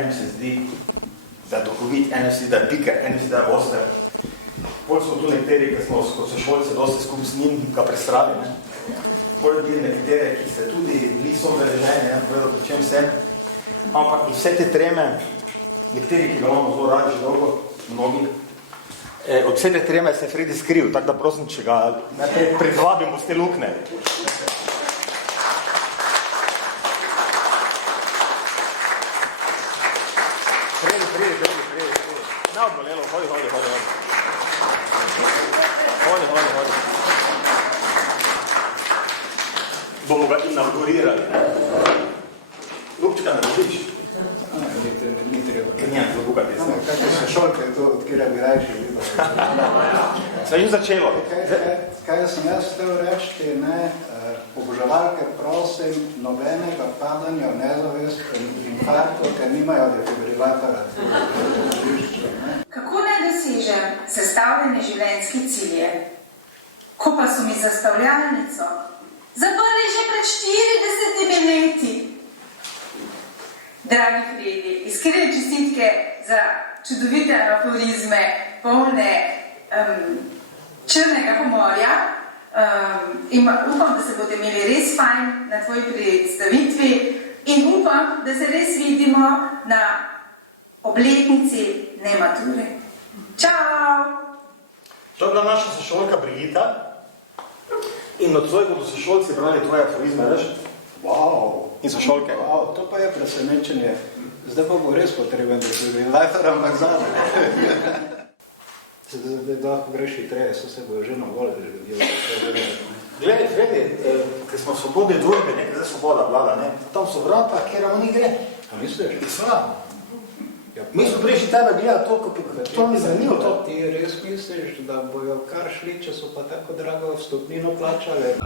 enim se zdi, da je duhovit, enim se zdi, da je piker, enim se zdi, da je oster. Bolj smo tu nekateri, ki smo kot sošolce dosti skupaj z njim ga prestravi, ne. Bolj bili nekatere, ki ste tudi bili sovreleženi, povedal, pri čem sem. Ampak in vse te treme, nekateri, ki ga imamo zelo radi že dolgo, mnogi, od vse te treme se je Fredi skril, tako da prosim, če ga najprej predvabimo z te lukne. Fredi. Ne odbolelo, hodi. Hodi. Bomo ga inaugurirali, ne? Lupčka ne držiš? Ni treba. Njem, zlobukati se. Kakve so šolke, to odkira bi rajši videl. Se jim začelo. Kaj sem jaz htel reči, ne, oboževalke prosim, nobenega padanja v nezavest in infarktov, ker nimajo defibrilatora. Kako naj dosežem sestavljene življenjske cilje? Ko pa so mi zastavljalnico zaprli že pred 40 leti. Dragi Fredi, iskrene čestitke za čudovite aforizme, polne črnega humorja. Upam, da se boste imeli res fajn na tvoji predstavitvi in upam, da se res vidimo na obletnici nemature. Čau! To je bila naša sošolka Brigita in nocoj bodo sošolci brali tvoje aforizme, veš? Wow! In sošolke. Wow, to pa je presenečenje. Zdaj pa bo res potreben defibrilator, ampak zadnje. Zdaj lahko greš hitreje, so se bojo že na vole zgodilo. Glede, Fredi, ker smo svobodni dvojbe, nekaj zdaj svoboda vlada, ne? Tam so vrata, kjer oni gre. A misliš? Islam. Mi smo prišli tebe gledati to mi zanimivo to. Ti res misliš, da bojo kar šli, če so pa tako drago vstopnino plačali?